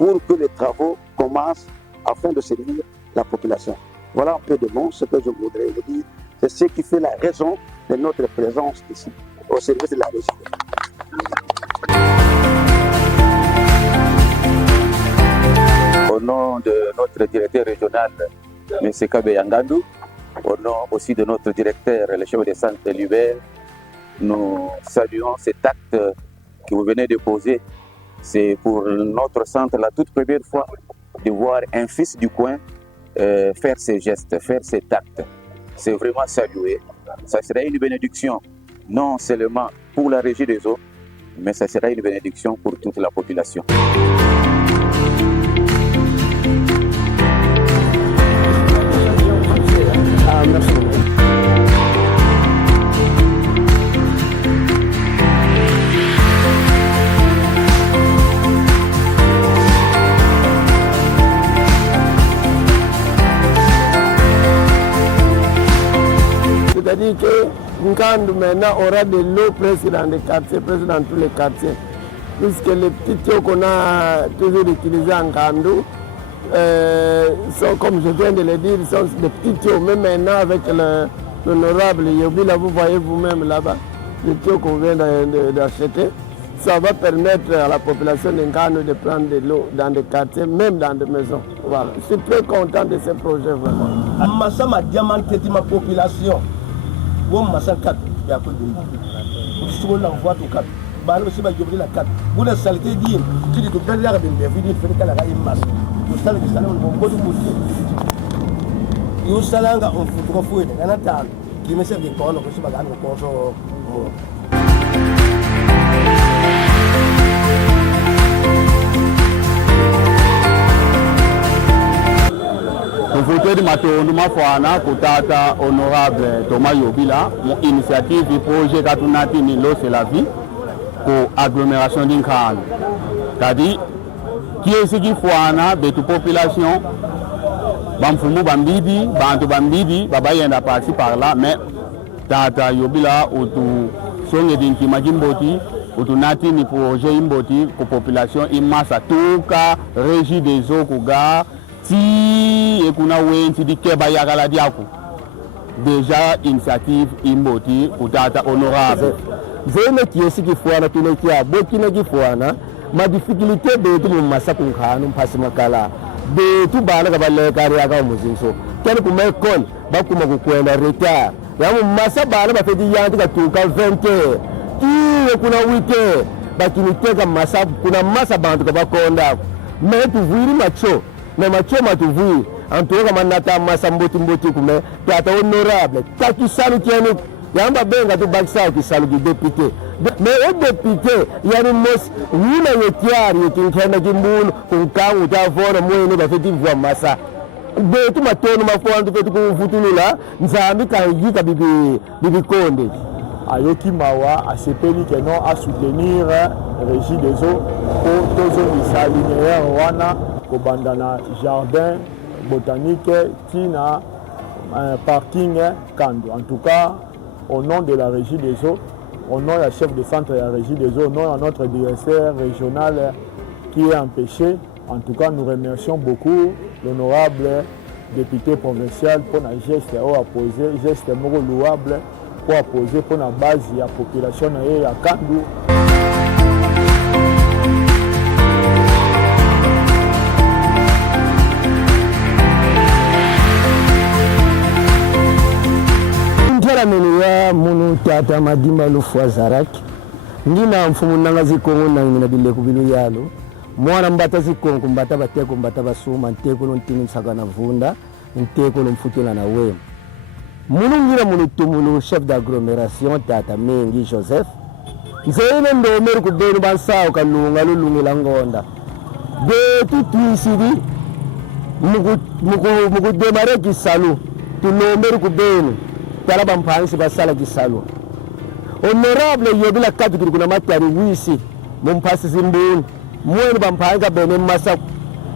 pour que les travaux commencent afin de servir la population. Voilà un peu de mots ce que je voudrais vous dire. C'est ce qui fait la raison de notre présence ici, au service de la région. Au nom de notre directeur régional, M. Kabe Yangandou, au nom aussi de notre directeur, le chef de centre Lubert, nous saluons cet acte que vous venez de poser. C'est pour notre centre la toute première fois de voir un fils du coin faire ces gestes, faire cet acte. C'est vraiment salué. Ça sera une bénédiction, non seulement pour la régie des eaux, mais ça sera une bénédiction pour toute la population. Merci. C'est-à-dire que Nkandu maintenant aura de l'eau presque dans les quartiers, presque dans tous les quartiers. Puisque les petits tuyaux qu'on a toujours utilisés en Nkandu, sont, comme je viens de le dire, sont des petits tuyaux. Même maintenant avec l'honorable Yobila, vous voyez vous-même là-bas, les tuyaux qu'on vient d'acheter, ça va permettre à la population de Nkandu de prendre de l'eau dans des quartiers, même dans des maisons. Voilà. Je suis très content de ce projet vraiment. Massama diamanté ma population. Bon massa 4 ya ko dum so la voix to 4 ba lo si ba jobri la 4 bu la salité di ti di to dal ya ben be fi fi kala ga immas to sal ki salam bo bodu mo yo salanga on fu ko fu ne na ta ki me se bi ko no ko si ba ga ko so Mfuto di matondo mafwana kutata honorable Thomas Yobila, mon initiative du projet Katunati Nilo c'est la vie pour agglomération d'Inkan. C'est-à-dire, qui est ce qui fwana de toute population, Bamfumu Bambidi, Bantu Bambidi, Baba yenda passer par là, mais Tata Yobila ou tout songe d'inkima Jimboti, ou tout nati ni projet Imboti pour population imasa tout cas régie des eaux Kouga. Si ekuna wenti di keba yakala diaku déjà initiative imboti utata honorable zene kiesi kifuana kile kia bokina kifuana ma difficulté de tu masa kunkhanu mpasi makala de tu bana kabale kari aka muzinso kene kuma kon bakuma kukwenda retard yamu masa bana bafeti yanti katuka 20 ki kuna wike bakiniteka masa kuna masa bantu kabakonda mais tu viri macho mais macho matuvui antoka manata masa mboti kume tata honorable taki salu tieni yamba benga tu baksa ki salu di député mais au député yani mos wina yetiari yekinkenda kimbulu kunkangu ta fora moyene bafeti vwa masa de tu matono mafondu fetu kufutulula nzambi kayika bibi konde ayoki mawa asepeli que non à soutenir régie des eaux pour tozo isa linéaire wana kobanda na jardin botanique tina parking Kandu. En tout cas, au nom de la régie des eaux, au nom du chef de centre de la régie des eaux, au nom de notre directeur régional qui est empêché, en tout cas, nous remercions beaucoup l'honorable député provincial pour un geste à poser, geste louable pour apposer pour la base de la population à Kandu. Menuya munu tata madimba lufwa zaraki ngina mfumu nanga zikongo nangina bile kubilu yalo mwana mbata zikongo mbata bateko mbata basuma nteko lontini msakana vunda nteko lomfutula na we munu ngira munu tumulu chef d'agglomération tata Mengi Joseph nzene ndo meru kubenu bansao kalunga lulungila ngonda de tutwisidi muku demare kisalu tulomeru kubenu talaba mpansi basala kisalo honorable Yobila kadukiri kuna matari wisi mumpasi zimbuni mwene bampanga bene masa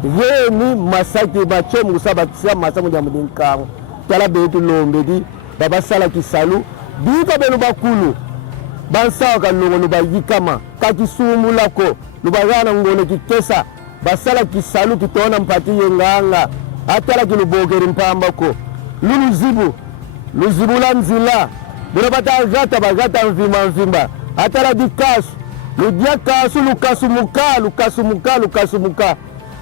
yeni masaki bache musaba tsia masa mu jamudinkango talaba betu lombedi babasala kisalo bika benu bakulu bansawa kalungo nubayikama kakisumulako nubagana ngone kikesa basala kisalu kitona mpati yenganga atala kilubogeri mpambako luzibu la nzila bino batagata bagata mvimba atala dikasu ludia kasu lukasumuka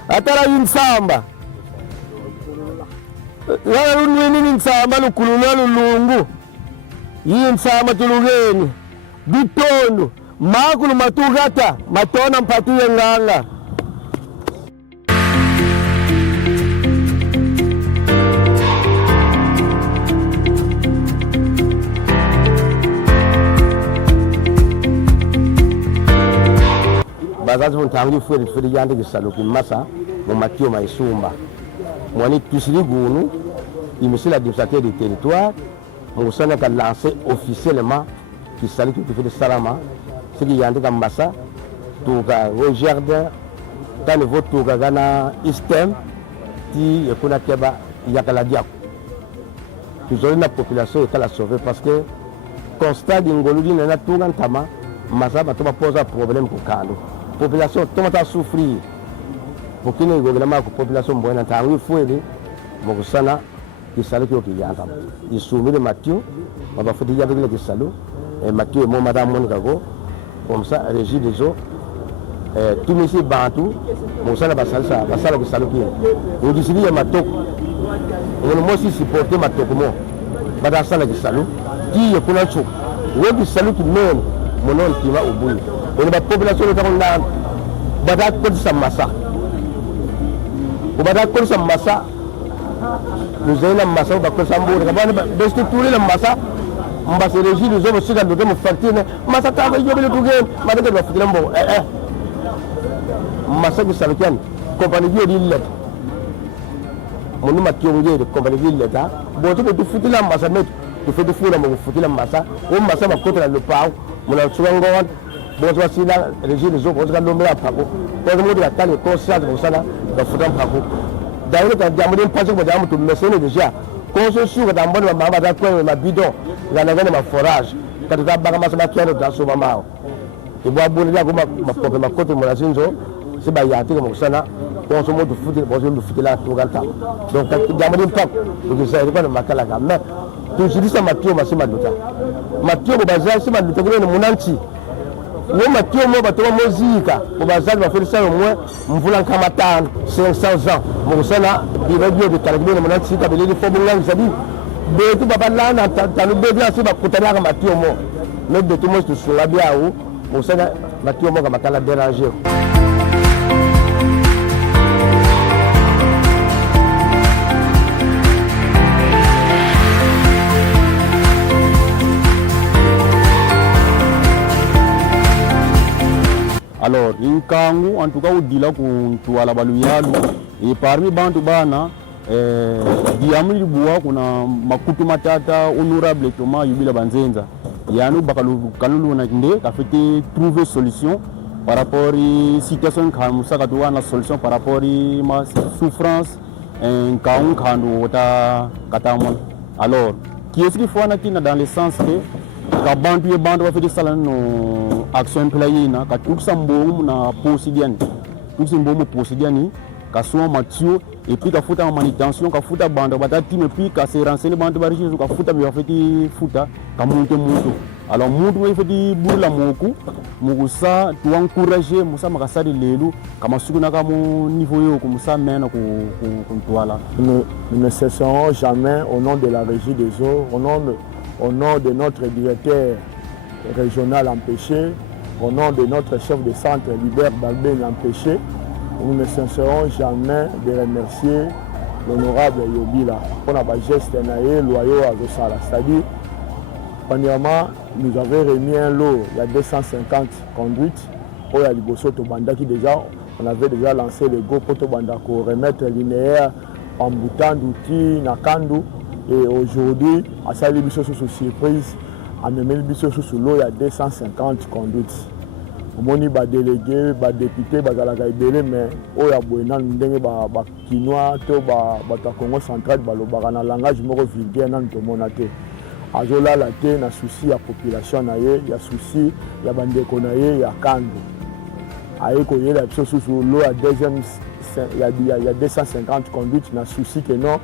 atala yinsamba yala lunwini nsamba lukulula lulungu yinsamba tulugeni bitondo makulu matugata matona mpati yenganga bazazi buntangi furi yandi gisaluki masa mu matio maisumba mwani tusiri gunu imisila administrateur du territoire musana ka lancer officiellement gisaluki kifiri salama sigi yandi ka masa tuka au jardin dans le vote tuka gana istem ti ekuna keba yakala diako toujours la population est à la sauver parce que constat d'ingoludi na tuka ntama masa ba to pose un problème ko kando population tomata souffrir pour qu'il y ait une population bonne en temps où il faut aider pour ça là il s'agit que il y a un il soumet le Mathieu on va faire des avec les salauds et Mathieu et moi madame Mongago comme ça régie des eaux tout monsieur Bantou mon ça la basale ça qui salou qui on dit il y a Matok on moi aussi supporter Matok moi madame ça qui salou qui est pour la chou on dit salou qui même mon nom qui va au bout et la population est en train badat ko sa masa ko badat ko sa masa nous avons masa ba ko sambo ka ba destructurer la masa mbase régie nous avons aussi dans le facture masa ta ba yobele tuge ma daga ba fikiran bo masa ki salkian compagnie di let mon ma tiongé de compagnie di leta bo to du futila masa met tu fais du fula mo futila masa o masa ba ko tra le pau mo la tsuango bon toi si la régie des autres on l'homme là pako pour le monde la tali conscience pour ça là da futan pako d'ailleurs quand diamondin pas que diamond tout mais c'est déjà quand je suis dans bonne maman da quoi ma bidon la nagana ma forage quand tu vas bagama ça kiano da so mama et bois bon là comme ma propre ma côté mon asinzo c'est ba yati comme ça là on se monte foot bon je le foot là tout ganta donc diamondin pas donc ça pas ma kala mais tu dis ça Mathieu ma c'est ma dota Mathieu ba bazar c'est ma dota que mon anti wo Mathieu mo bato mozika ko bazali ba faire ça au moins mvula kama 500 ans mo sana di radio de Kalagbe mo nanti ka beleli fo bunga nzabi be tu baba lana tanu be bien se ba kutana ka Mathieu mo mais de tout monde sur la bia ou mo sana Mathieu mo ka makala déranger. Alors, Inkangu, en tout cas, au Dila, qu'on a la baluyalu, et parmi Bantu Bana, Diamri du Bois, qu'on a Makutu Matata, honorable Thomas Yubila Banzenza. Yanou Bakalou Nakinde, qui a fait trouver solution par rapport à la situation qui a solution par rapport à ma souffrance, un Kaung Kando, Katamon. Alors, qui est-ce qu'il faut dans le sens que ka bantu ye bantu bafite sala no action employé na ka tuksa mbomu na posidiani tuksa mbomu posidiani ka soa matio et puis ka futa manutention ka futa banda batati me puis ka se renseigner bantu barichi ka futa bi bafite futa ka monte moto alors mutu we fiti bula moku mukusa tu encourager musa makasadi lelu kama sukuna ka mo niveau yo ko musa mena ko twala. Nous ne cesserons jamais au nom de la régie des eaux, au nom de notre directeur régional empêché, au nom de notre chef de centre Libert Balben empêché, nous ne cesserons jamais de remercier l'honorable Yobila pour la geste loyaux à Zosala. C'est-à-dire, premièrement, nous avons remis un lot, il y a 250 conduites, pour la Liboso Tobanda qui déjà, on avait déjà lancé le go pour Tobanda pour remettre linéaire en boutant d'outils, Nakandu. Et aujourd'hui, à sa Liboso sous surprise, à même Liboso sous l'eau, il y a 250 conduites. Moni ba délégué, ba député, ba galaka ibele, mais au ya boina ndenge ba kinois, to ba Congo central, ba lo ba na langage moko vulgaire nan to monate. Azola la te na souci ya population na ye, ya souci ya bandeko na ye ya kandu. aye koyela biso susu lo ya deuxième il y a 250 conduites na souci que non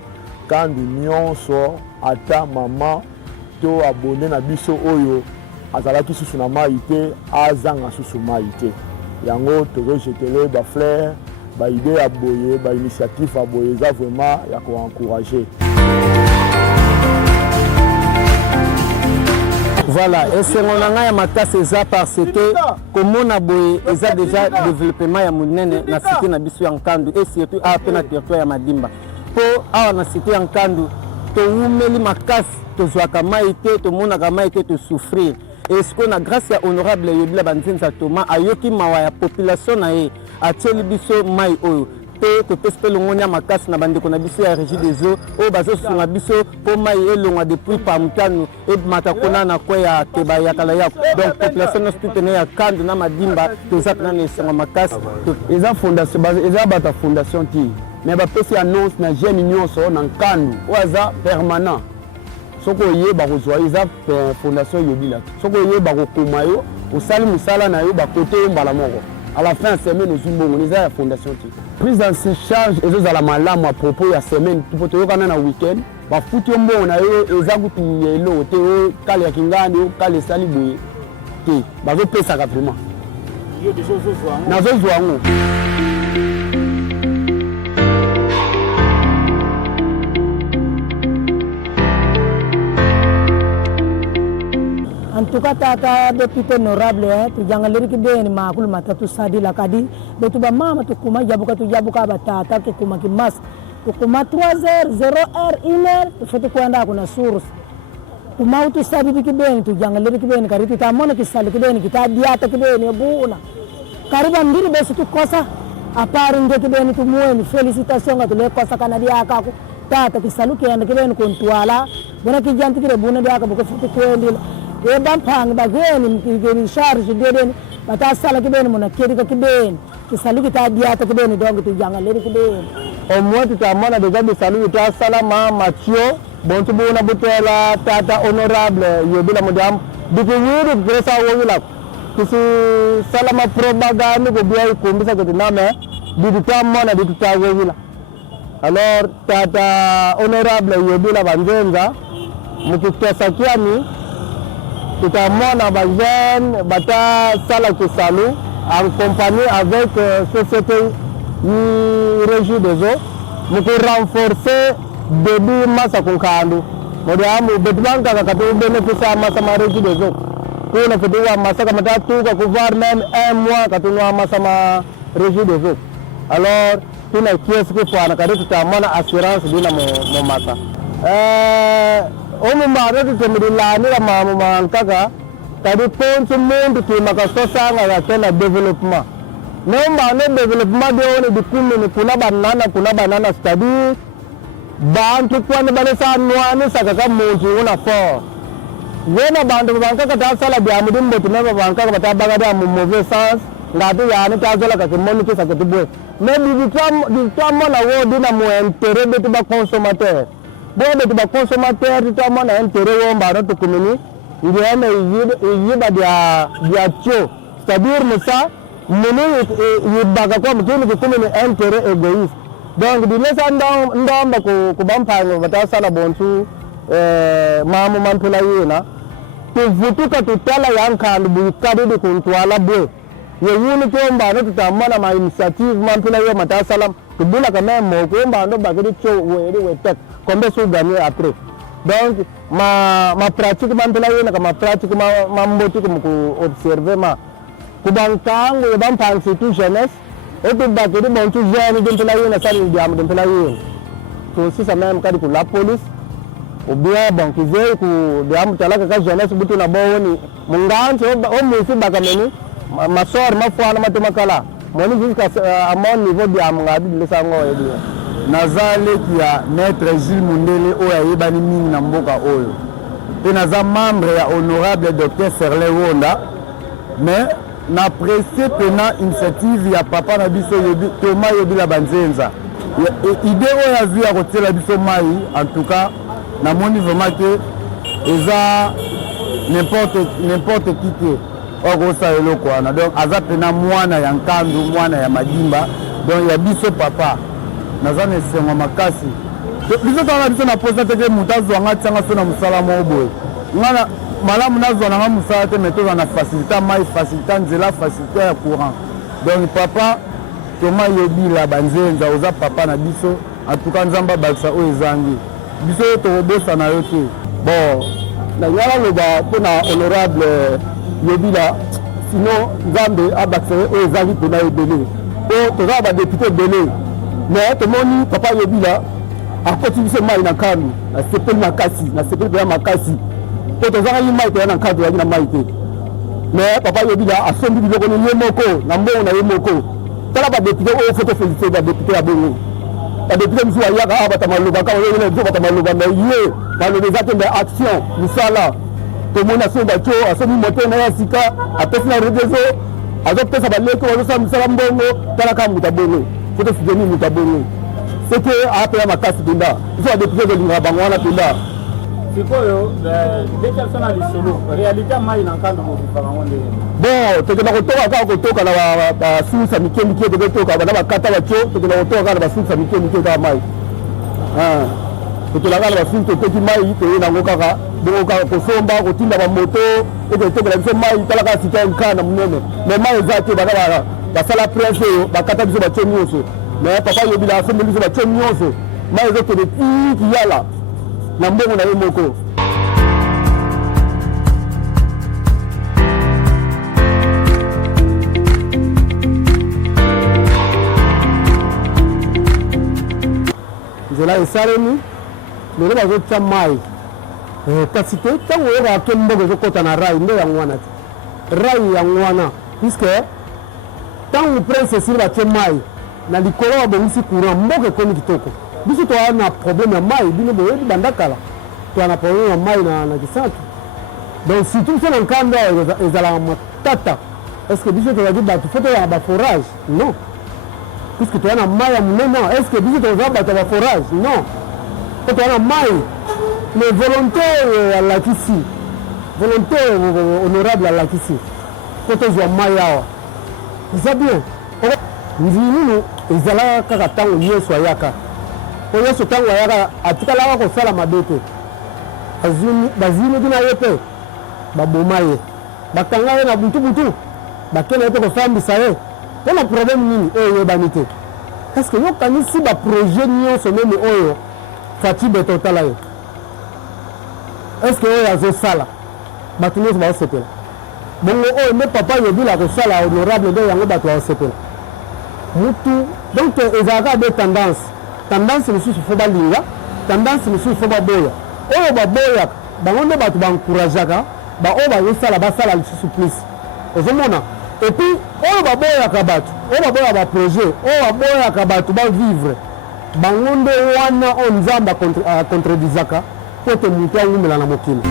quand nyonso ata maman to abonné na biso oyo azalaki susu na mai te azanga susu mai te yango tozojetele bafleur baide ya boye bainitiative ya boye eza vraiment ya koencourage. Voilà, et c'est mon angaya makasi eza parce que komona boye eza déjà développement ya munene na cité na biso ya Nkandu et surtout après na territoire ya Madimba. Po awa na cité ya Nkandu to umeli makasi to zwaka mai te to monaka mai te to souffrir. Et ce qu'on a grâce à honorable Yobila Banzinza Thomas ayoki mawa ya population na ye atieli biso mai oyo pe to peste longonya makasi na bandeko na biso ya régie des eaux o bazo sunga biso po mai elongwa depuis pamutano e matakona na kwa ya keba ya kala ya donc population na soutenir ya Nkandu na Madimba to zatna na senga makasi eza fondation eza bata fondation ti mais ba pesi annonce na jeune nyonso na Nkandu oza permanent soko yeba kozwa eza fondation Yobila soko yeba kokoma yo osali musala na yo ba côté mbala moko à la fin semaine ozumbongo eza ya fondation ti prise en charge ezozala malamu à propos ya semaine tupoto yokana na weekend bafuti mbongo na yo eza kutu yelo te o kale ya kingandi o kale sali boye te bazopesaka vraiment yo nazozwa ngo. En tout cas, tata député honorable, tu jangaleri kibeni makulu matatu sadi la kadi, betu ba mama tu kuma jabuka batata ke kuma kimas, tu kuma 3h, 0h, 1h, tu fete kuenda kuna source. Kuma utu sadi kibeni tu jangaleri kibeni kari tu tamona kisali kibeni kita diata kibeni buna. Kariba ndiri besi tu kosa apari nge kibeni tu mueni felicitation ngatu le kosa kana diaka ku tata kisalu kenda kibeni kontuala, bona kijanti kire buna diaka buko fete kuendila. E bampang bageni mkigeni charge dedeni batasala kibeni mona kirika kibeni kisalu kita diata kibeni donc tu jangaleri kibeni au moins tu tamona déjà de salut ta salama Mathieu bon tu bona botela tata honorable Yobila modam dikuyuru gresa wongila kisi salama propagande ko biya kumbisa ko diname di tamona di tutawongila alors tata honorable Yobila Banzenza mukitesa kiani tutamona ba jeune bata sala kisalu en compagnie avec société régie des eaux nous pour renforcer début masa kunkandu modamu betbanka kakatu bénéficier masa ma régie des eaux pour na fidwa masa kama tatu ka couvrir même un mois katunwa masa ma régie des eaux alors tuna kiasi kifana kadi tutamona assurance dina mo masa omu maro tutemilani la mamu mankaka kadi pontu mundu timakasosanga ya tena development nomba no development de one dikumi ni kuna banana study bantu kwani balesa nwani sakaka munju una for wena bantu bankaka tasala bya mudimbo tunaba bankaka batabaga da mu mauvais sens ngati yani tazala ka kimoni kisa ketibwe maybe ditamo na wo dina mu intérêt de ba consommateur bon de ba consommateur ditamo na intérêt wo mbaro to kumini ndiana yiba dia cho c'est-à-dire musa munu yibaga kwa mtini kumini intérêt égoïste donc dilesa ndomba ku bampano batasala bontu mamu mantula yena tuvutuka tutala yankandu bukadi de kuntwala bwe yeyuni tomba no tutamana ma initiative mantula yo matasalam tubula kama mo komba ndo bagidi cho we tek kombe su gagner après donc ma pratique mantula yo na kama pratique ma mboti ku observer ma kubankangu bampan situ jeunesse et tu bagidi bontu jeune mantula yo na sali diam mantula yo to sisa même kadi ku la police ou bien bon qui veut que diam talaka ka jeunesse butu na boni munganzo o musi bakameni ma soeur ma foi na matumakala moni jusqu'à à mon niveau diam ngadi le sango ebi nazale kia maître Gilles Mundele oya yebani mingi na mboka oyo pe naza membre ya honorable docteur Serle Wonda mais na pressé pena initiative ya papa na biso Thomas Yobila Banzenza idée oya vu à côté la biso mai en tout cas na moni vraiment que eza n'importe qui que okosala eloko wana. Donc aza pena mwana ya nkandu, mwana ya madimba. Donc ya biso papa naza na esengo makasi. Biso tala biso na posa teke moto azwanga tianga so na mosala moko boye. Ngana malamu nazwa nanga mosala te mais toza na facilité ya mai, facilité ya nzela, facilité ya courant. Donc papa Thomas Yobila banzenza oza papa na biso. En tout cas nzamba bakisa oyo ezangi. Biso tokobosa na yo te. Bon, na ngala loba mpona honorable Yobila, sinon nzambe abakisa oyo ezangi mpona ebele. O toza badepute ebele. Mais tomoni papa Yobila akoti biso mai na nkandu, asepeli makasi, nasepeli mpenza makasi. Po tozalaki mai toya na nkandu oyaki na mai te. Mais papa Yobila asombi biloko ni ye moko, na mbongo na ye moko. Tala badepute oyo foto félicité badepute ya bongo. Badepute misu ayaka abata maloba kaka oyele nzo bata maloba mais ye maloba eza te mais action misala. Tomoni asombi bacho, asombi moto na ya sika, apesi na redezo, azopesa baleki azosala misala mbongo, tala kaka muta bongo. Foto fideni muta bongo. C'est que après ma casse de là, il faut député de l'Ingabangwana de là. C'est quoi dès qu'elle sont à l'isolo, réalité mai na kando mo bifangonde. Bon, te na kotoka na susa mikemike de toka bana bakata bacho, te na kotoka na susa mikemike ka mai. Ah. Te la gala susa te ki mai te na ngokaka, donc ka kosomba kotinda ba moto, et te la biso mai tala ka sika nkana munene. Mais mai ezate bana ba sala prince bakata biso bacho nyoso. Mais papa Yobila asombi biso batie nyonso mai ezokende tiki yala na mbongo na ye moko. Nzela esalemi lelo bazotya mai kasi te ntango oyokaka ke mbongo ezokɔta na rai nde yango wana te rai yango wana puiske ntango prince esili batie mai na likolo babongisi courant mboka ekomi kitoko. Biso toa na problème ya mai bino boyebi banda kala toa na problème ya mai na kisantu. Donc surtout biso na nkanda ezalaka matata. Est-ce que biso tozalaki bato fo toyaka baforage? Non. Puisque toa na mai ya monene. Est-ce que biso tozala bato ya baforage? Non. Po toa na mai mais volontaire alakisi, volontaire honorable alakisi po tozwa mai awa eza bien. Nzilulu ezala kaka ntango Yesu ayaka. Po Yesu ntango ayaka atikalaka kosala mabe te. Bazilaki na ye te baboma ye, bakanga ye na butu bakende ye te kofambisa ye. Mpona problème nini oyo eyebani te. Est-ce que yokanisi baprojet nyonso meme oyo Faci Beto otala ye? Est-ce que oyo azosala bato nyonso baosepela? Bongo oyo nde papa Yobila kosala honorable nde yango bato baosepela mutu. Donc ezalaka de tendance mosusu fo balinga, tendance mosusu fo baboya. Oyo baboyaka bango nde bato baencourageaka baoyo bazosala basala lisusu plus ozomona. Et puis oyo baboyaka bato, oyo baboya baprojet, oyo baboyaka bato bavivre bango nde wana oyo nzambe akontredisaka po te moto awumela na mokili.